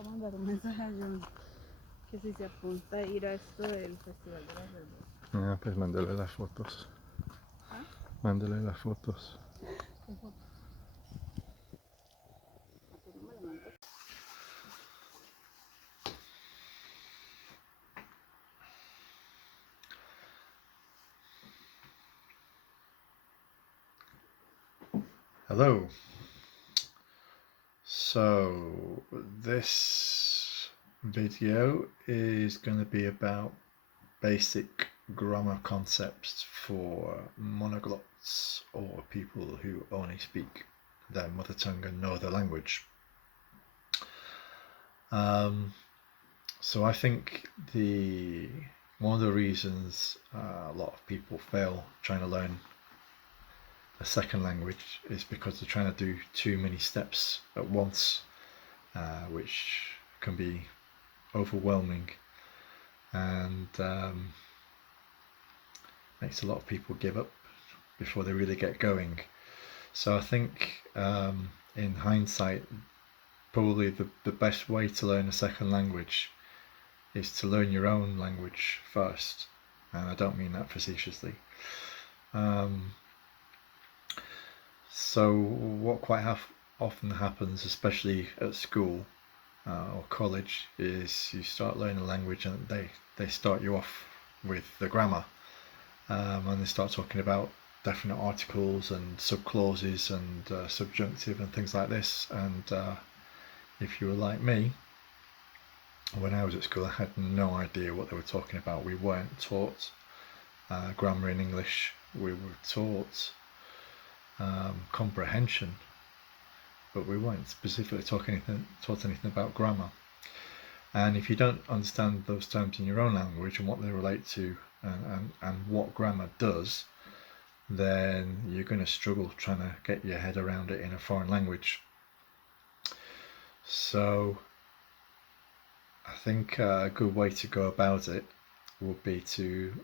a mandar un mensaje a John que si se apunta a ir a esto del Festival de las Verbas. Pues mándale las fotos. ¿Ah? Mándale las fotos. ¿Qué foto? Pues no me lo mando. Hello. So this video is going to be about basic grammar concepts for monoglots, or people who only speak their mother tongue and no other language. So I think one of the reasons a lot of people fail trying to learn a second language is because they're trying to do too many steps at once, which can be overwhelming and makes a lot of people give up before they really get going. So I think in hindsight, probably the best way to learn a second language is to learn your own language first, and I don't mean that facetiously. So what quite often happens, especially at school or college, is you start learning a language and they start you off with the grammar, and they start talking about definite articles and subclauses and subjunctive and things like this. And if you were like me, when I was at school, I had no idea what they were talking about. We weren't taught grammar in English. We were taught comprehension, but we weren't specifically taught anything about grammar. And if you don't understand those terms in your own language and what they relate to and what grammar does, then you're going to struggle trying to get your head around it in a foreign language. So I think a good way to go about it would be to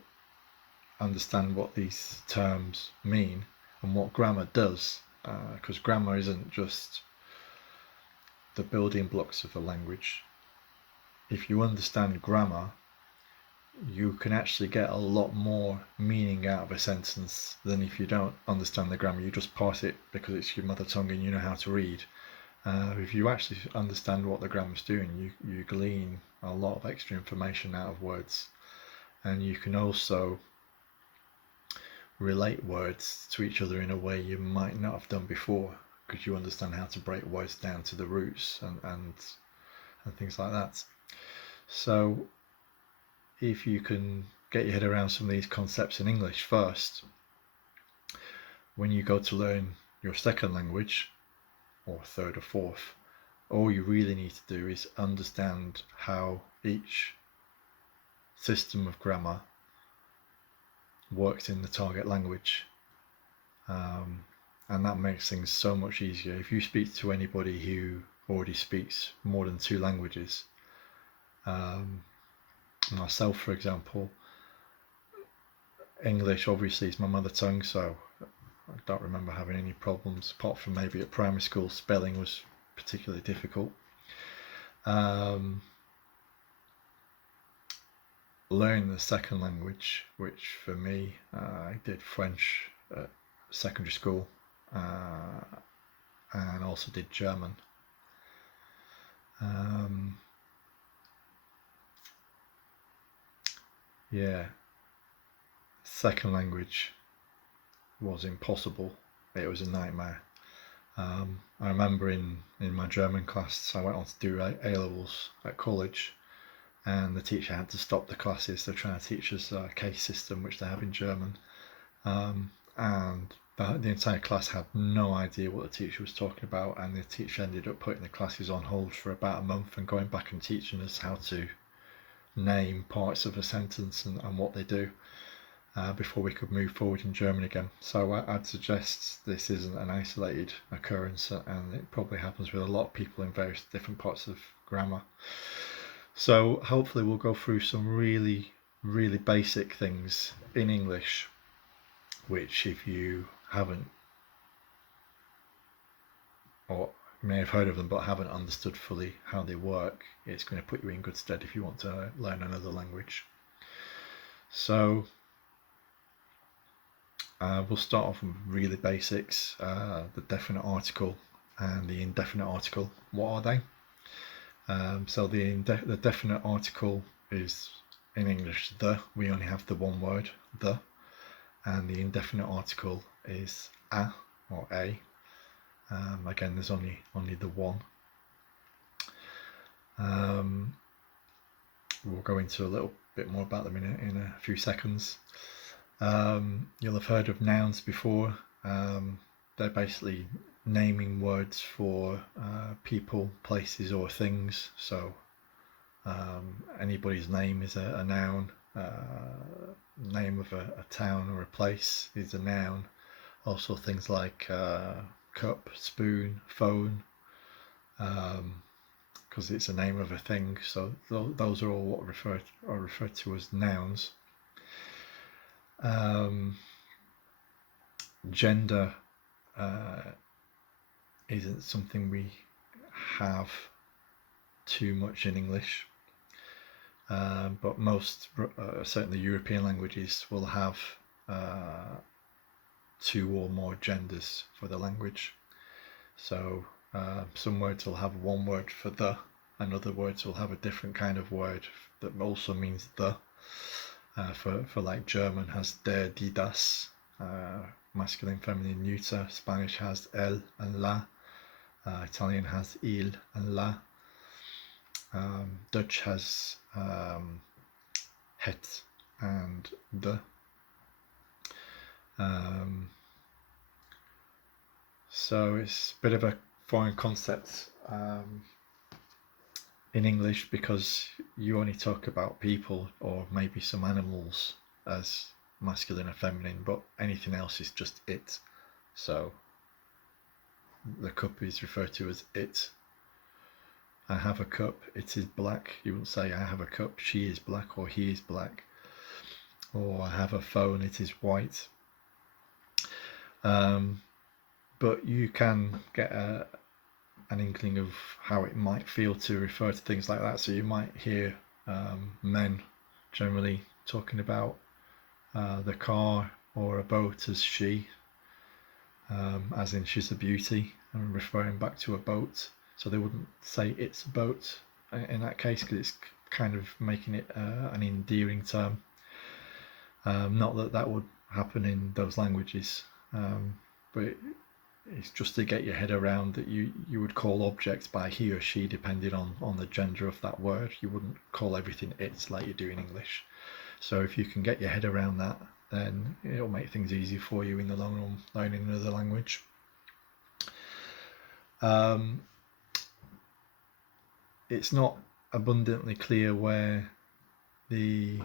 understand what these terms mean and what grammar does, because grammar isn't just the building blocks of the language. If you understand grammar, you can actually get a lot more meaning out of a sentence than if you don't understand the grammar. You just parse it because it's your mother tongue and you know how to read. If you actually understand what the grammar's doing, you glean a lot of extra information out of words, and you can also relate words to each other in a way you might not have done before, because you understand how to break words down to the roots and things like that. So if you can get your head around some of these concepts in English first, when you go to learn your second language, or third or fourth, all you really need to do is understand how each system of grammar works in the target language, and that makes things so much easier. If you speak to anybody who already speaks more than two languages, myself for example, English obviously is my mother tongue, so I don't remember having any problems, apart from maybe at primary school spelling was particularly difficult. Learning the second language, which for me, I did French at secondary school, and also did German. Second language was impossible. It was a nightmare. I remember in my German class, I went on to do A-levels at college, and the teacher had to stop the classes. They're trying to teach us a case system, which they have in German, and the entire class had no idea what the teacher was talking about, and the teacher ended up putting the classes on hold for about a month and going back and teaching us how to name parts of a sentence and what they do, before we could move forward in German again. So I'd suggest this isn't an isolated occurrence, and it probably happens with a lot of people in various different parts of grammar. So hopefully we'll go through some really, really basic things in English, which if you haven't, or may have heard of them but haven't understood fully how they work, it's going to put you in good stead if you want to learn another language. So we'll start off with really basics. The definite article and the indefinite article. What are they? So the definite article is in English the. We only have the one word, the. And the indefinite article is a or a. Again, there's only the one. We'll go into a little bit more about them in a few seconds. You'll have heard of nouns before. They're basically naming words for people, places or things. So anybody's name is a noun. Name of a town or a place is a noun. Also things like cup, spoon, phone, because it's a name of a thing. So those are all what are referred to as nouns. Gender isn't something we have too much in English, but most, certainly European languages, will have two or more genders for the language. So some words will have one word for the, and other words will have a different kind of word that also means the. For like German has der, die, das, masculine, feminine, neuter. Spanish has el and la. Italian has il and la. Dutch has het and de. So it's a bit of a foreign concept in English, because you only talk about people or maybe some animals as masculine and feminine, but anything else is just it. So the cup is referred to as it. I have a cup, it is black. You wouldn't say I have a cup, she is black or he is black. Or I have a phone, it is white. But you can get an inkling of how it might feel to refer to things like that. So you might hear men generally talking about the car or a boat as she, as in she's a beauty, and referring back to a boat. So they wouldn't say it's a boat in that case, because it's kind of making it an endearing term. Not that that would happen in those languages, but it's just to get your head around that you would call objects by he or she depending on the gender of that word. You wouldn't call everything it's like you do in English. So if you can get your head around that, then it'll make things easy for you in the long run learning another language. It's not abundantly clear where the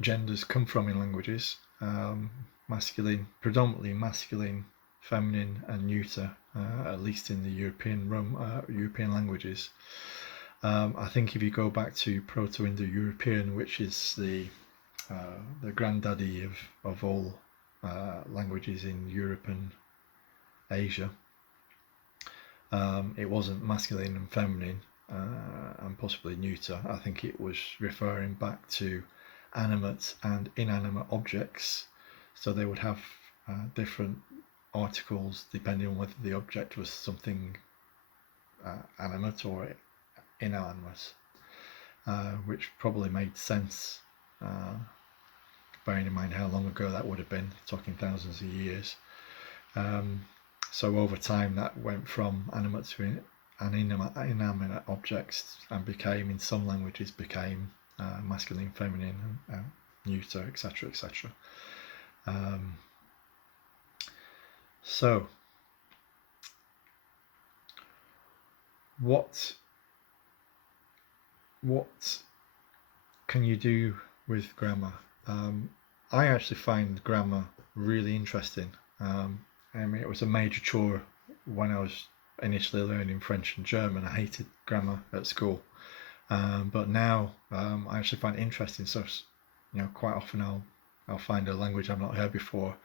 genders come from in languages. Masculine, predominantly masculine, feminine and neuter, at least in the European languages. I think if you go back to Proto-Indo-European, which is the granddaddy of all languages in Europe and Asia, it wasn't masculine and feminine and possibly neuter. I think it was referring back to animate and inanimate objects. So they would have different articles depending on whether the object was something animate or inanimate, which probably made sense, bearing in mind how long ago that would have been, talking thousands of years. So over time that went from animate to inanimate objects, and became, in some languages, became masculine, feminine, neuter, etc., etc. So what can you do with grammar? I actually find grammar really interesting. I mean, it was a major chore when I was initially learning French and German. I hated grammar at school, but now I actually find it interesting. So, you know, quite often I'll find a language I've not heard before,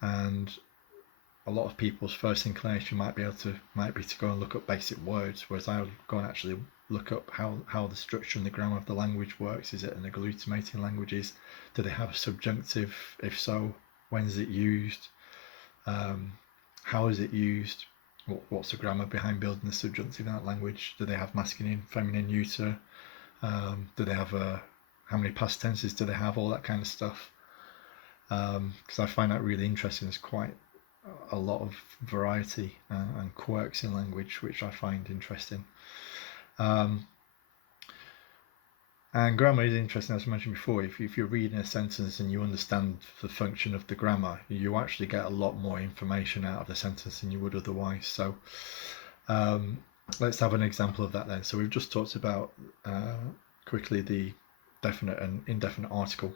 and a lot of people's first inclination might be to go and look up basic words, whereas I would go and actually look up how the structure and the grammar of the language works. Is it an agglutinating languages? Do they have a subjunctive? If so, when is it used? How is it used? What's the grammar behind building the subjunctive in that language? Do they have masculine, feminine, neuter? Do they have how many past tenses do they have? All that kind of stuff. Because I find that really interesting. There's quite a lot of variety and quirks in language, which I find interesting. And grammar is interesting, as I mentioned before. If you're reading a sentence and you understand the function of the grammar, you actually get a lot more information out of the sentence than you would otherwise. So let's have an example of that then. So we've just talked about quickly the definite and indefinite article.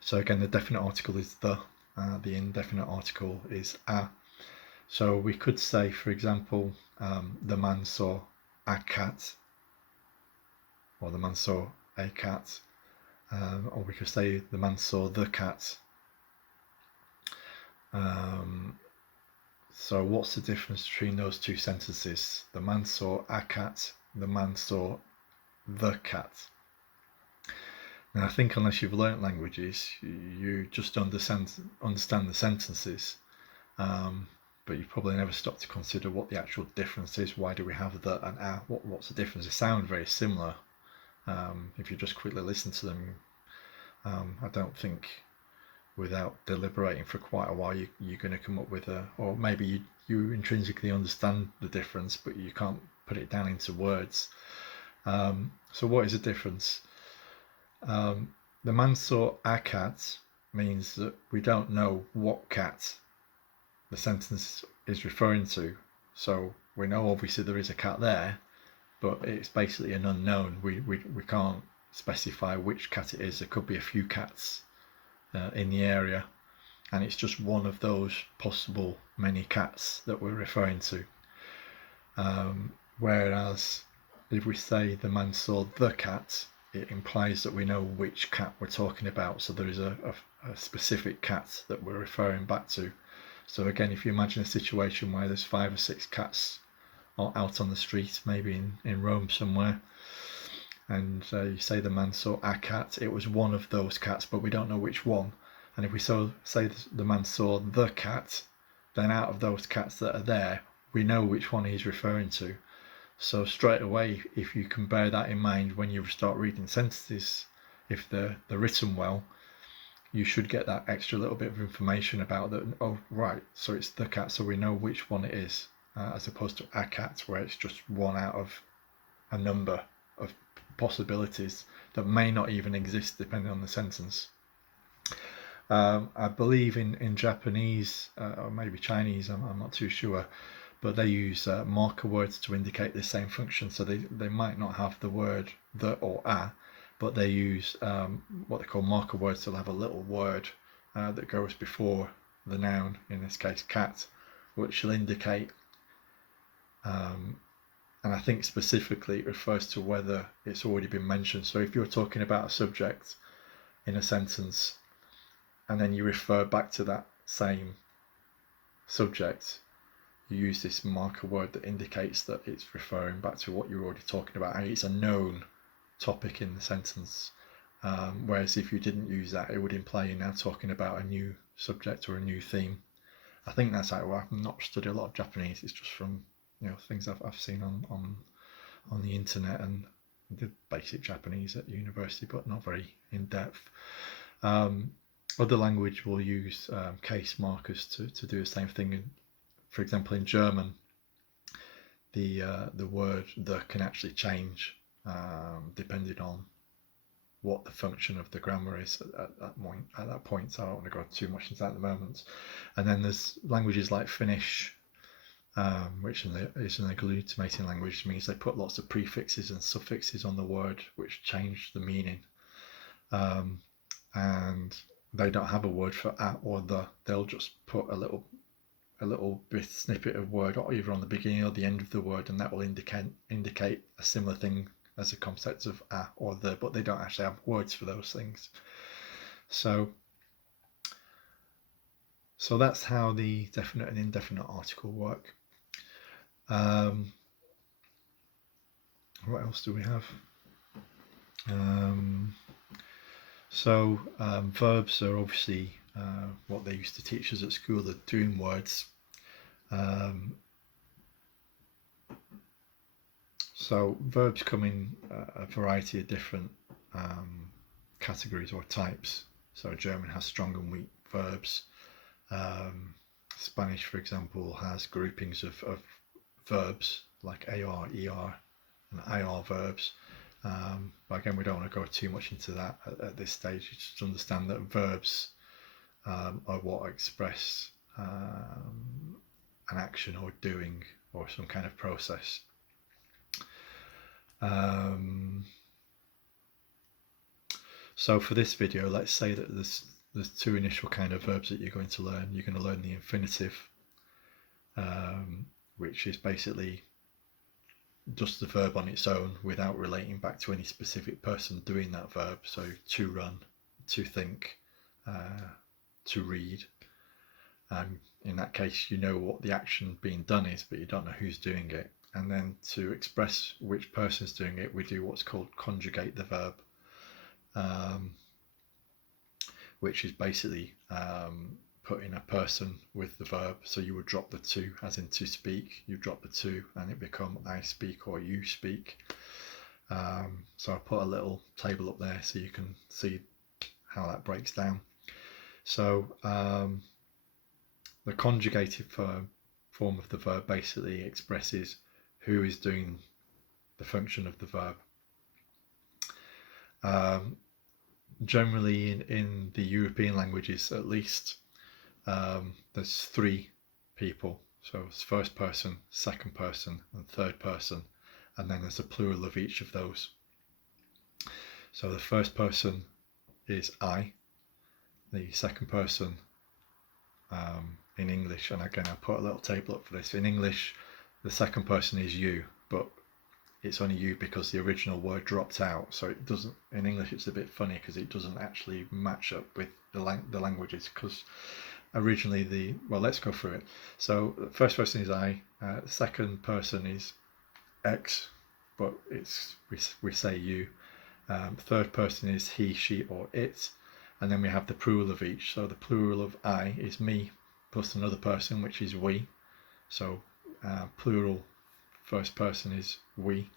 So again, the definite article is the indefinite article is a. So we could say, for example, the man saw a cat, or the man saw a cat, or we could say the man saw the cat. So what's the difference between those two sentences? The man saw a cat, the man saw the cat. Now I think unless you've learnt languages, you just understand the sentences, but you probably never stop to consider what the actual difference is. Why do we have the and a? What's the difference? They sound very similar. If you just quickly listen to them, I don't think without deliberating for quite a while you're going to come up with or maybe you intrinsically understand the difference, but you can't put it down into words. So what is the difference? The man saw a cat means that we don't know what cat the sentence is referring to. So we know obviously there is a cat there, but it's basically an unknown. We can't specify which cat it is. There could be a few cats in the area, and it's just one of those possible many cats that we're referring to. Whereas if we say the man saw the cat, it implies that we know which cat we're talking about. So there is a specific cat that we're referring back to. So again, if you imagine a situation where there's 5 or 6 cats out on the street, maybe in Rome somewhere, and you say the man saw a cat, it was one of those cats, but we don't know which one. And if we say the man saw the cat, then out of those cats that are there, we know which one he's referring to. So straight away, if you can bear that in mind when you start reading sentences, if they're written well, you should get that extra little bit of information about that. Oh right, so it's the cat, so we know which one it is, as opposed to a cat, where it's just one out of a number of possibilities that may not even exist depending on the sentence. I believe in Japanese, or maybe Chinese, I'm not too sure, but they use marker words to indicate the same function. So they might not have the word the or a, but they use what they call marker words. They'll have a little word that goes before the noun, in this case cat, which will indicate, and I think specifically it refers to whether it's already been mentioned. So if you're talking about a subject in a sentence, and then you refer back to that same subject, you use this marker word that indicates that it's referring back to what you're already talking about, and it's a known topic in the sentence. Whereas if you didn't use that, it would imply you're now talking about a new subject or a new theme. I think that's how I've not studied a lot of Japanese. It's just from things I've seen on the internet, and did basic Japanese at university, but not very in depth. Other language will use case markers to do the same thing. For example, in German, the word the can actually change depending on what the function of the grammar is at that point. So I don't want to go too much into that at the moment. And then there's languages like Finnish, which is an agglutinating language, which means they put lots of prefixes and suffixes on the word which change the meaning. And they don't have a word for a or the. They'll just put a little bit snippet of word either on the beginning or the end of the word, and that will indicate a similar thing as a concept of a or the, but they don't actually have words for those things. So So that's how the definite and indefinite article work. What else do we have? Verbs are obviously what they used to teach us at school, the doing words. So verbs come in a variety of different categories or types. So German has strong and weak verbs. Spanish, for example, has groupings of verbs like AR, ER, and IR verbs. But again, we don't want to go too much into that at this stage. You just understand that verbs are what express an action or doing or some kind of process. So for this video, let's say that there's two initial kind of verbs that you're going to learn. You're going to learn the infinitive, which is basically just the verb on its own without relating back to any specific person doing that verb. So to run, to think, to read. And in that case, you know what the action being done is, but you don't know who's doing it. And then to express which person's doing it, we do what's called conjugate the verb, which is basically putting a person with the verb. So you would drop the to, as in to speak, you drop the to and it become I speak or you speak. So I put a little table up there so you can see how that breaks down. So the conjugated form of the verb basically expresses who is doing the function of the verb. Generally in the European languages at least, there's three people. So it's first person, second person, and third person, and then there's a plural of each of those. So the first person is I, the second person in English, and again I put a little table up for this. In English, the second person is you, but it's only you because the original word dropped out. So it doesn't, in English it's a bit funny because it doesn't actually match up with the languages, because originally let's go through it. So the first person is I, second person is X, but we say you. Third person is he, she, or it, and then we have the plural of each. So the plural of I is me plus another person, which is we. So plural first person is we.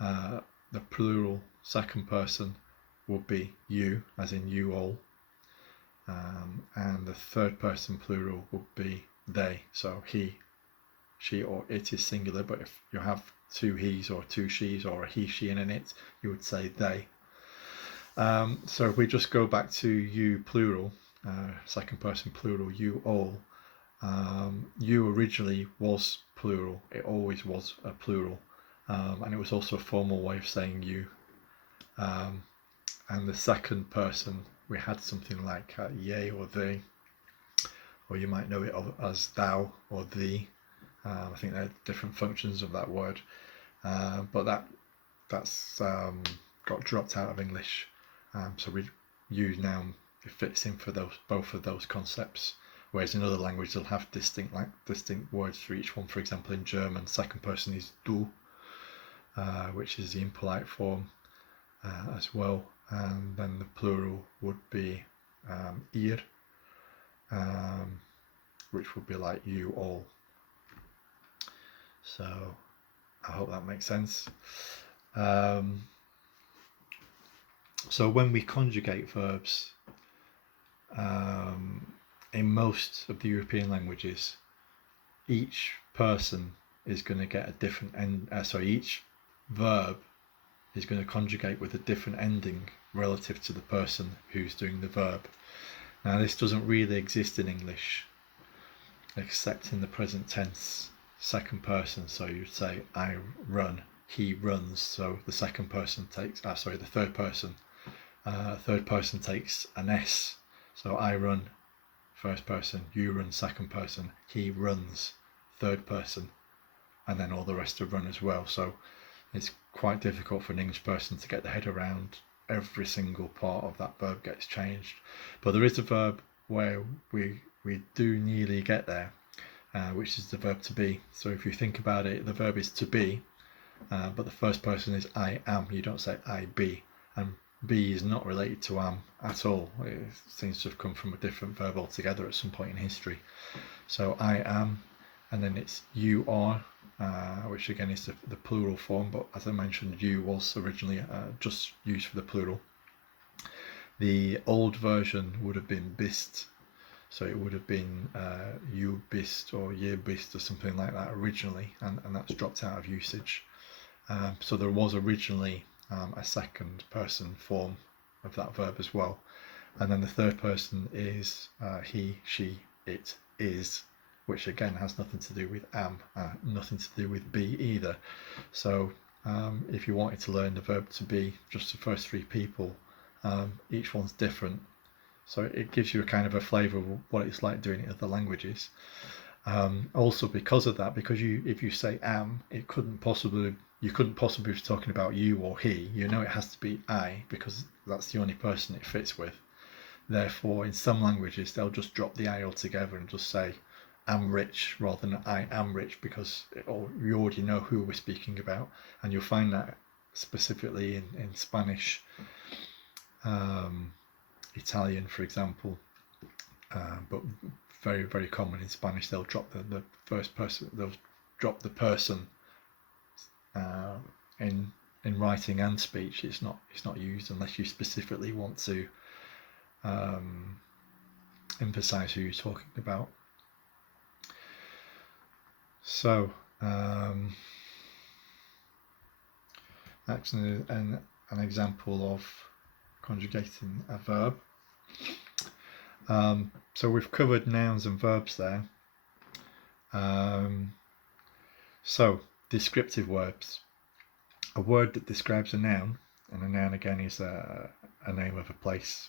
The plural second person would be you, as in you all. And the third person plural would be they. So he, she, or it is singular, but if you have two he's or two she's or a he, she, and an it, you would say they. So if we just go back to you plural, second person plural, you all, you originally was plural. It always was a plural, and it was also a formal way of saying you. And the second person, we had something like ye or they, or you might know it as thou or thee. I think there are different functions of that word, but that's got dropped out of English. So we use now, it fits in for both of those concepts. Whereas in other languages they'll have distinct words for each one. For example, in German, second person is du, which is the impolite form as well, and then the plural would be ihr, which would be like you all. So I hope that makes sense. So when we conjugate verbs, in most of the European languages, each person is going to get a different each verb is going to conjugate with a different ending relative to the person who's doing the verb. Now this doesn't really exist in English, except in the present tense, second person. So you'd say I run, he runs. So the second person takes, the third person takes an S. So I run, first person, you run, second person, he runs, third person, and then all the rest are run as well. So it's quite difficult for an English person to get their head around every single part of that verb gets changed. But there is a verb where we we do nearly get there, which is the verb to be. So if you think about it, the verb is to be, but the first person is I am. You don't say I be, and be is not related to am at all. It seems to have come from a different verb altogether at some point in history. So I am, and then it's you are, which again is the plural form, but as I mentioned, you was originally just used for the plural. The old version would have been bist, so it would have been you bist or ye bist or something like that originally, and that's dropped out of usage. So there was originally a second person form of that verb as well, and then the third person is he, she, it, is, which again has nothing to do with am, nothing to do with be either. So if you wanted to learn the verb to be, just the first three people, each one's different, so it gives you a kind of a flavour of what it's like doing it in other languages. Also because of that, because if you say am, you couldn't possibly be talking about you or he. You know it has to be I, because that's the only person it fits with. Therefore, in some languages, they'll just drop the I altogether and just say am rich rather than I am rich, because you already know who we're speaking about. And you'll find that specifically in Spanish, Italian, for example, but very, very common in Spanish. They'll drop the first person, they'll drop the person in writing and speech. It's not used unless you specifically want to emphasize who you're talking about. So actually an example of conjugating a verb. So we've covered nouns and verbs there. So descriptive verbs. A word that describes a noun, and a noun again is a name of a place,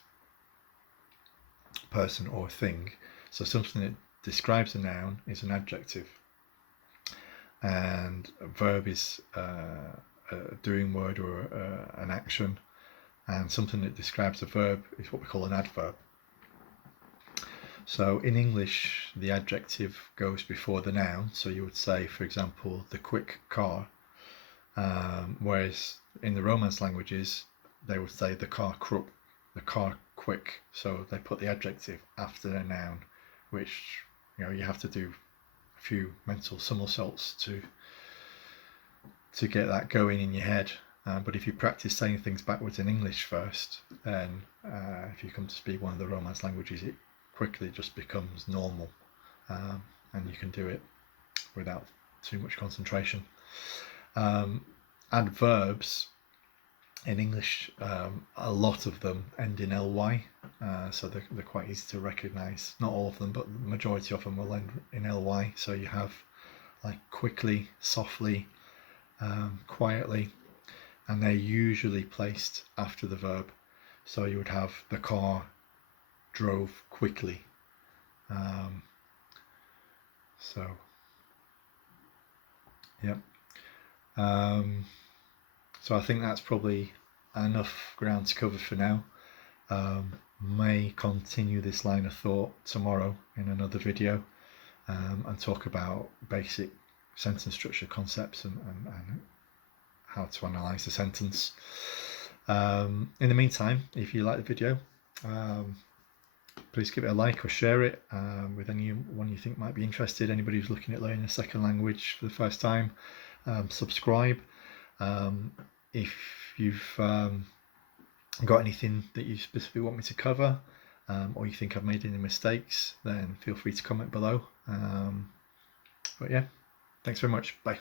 person or thing. So something that describes a noun is an adjective, and a verb is a doing word or an action, and something that describes a verb is what we call an adverb. So in English, the adjective goes before the noun. So you would say, for example, the quick car, whereas in the Romance languages, they would say the car quick. So they put the adjective after the noun, which you have to do a few mental somersaults to get that going in your head. But if you practice saying things backwards in English first, then if you come to speak one of the Romance languages, it quickly just becomes normal, and you can do it without too much concentration. Adverbs in English, a lot of them end in ly, so they're quite easy to recognise. Not all of them, but the majority of them will end in ly. So you have like quickly, softly, quietly, and they're usually placed after the verb. So you would have the car drove quickly. So yeah. So I think that's probably enough ground to cover for now. May continue this line of thought tomorrow in another video, and talk about basic sentence structure concepts and how to analyse the sentence. In the meantime, if you like the video, please give it a like or share it with anyone you think might be interested. Anybody who's looking at learning a second language for the first time, subscribe. If you've got anything that you specifically want me to cover, or you think I've made any mistakes, then feel free to comment below. But yeah, thanks very much. Bye.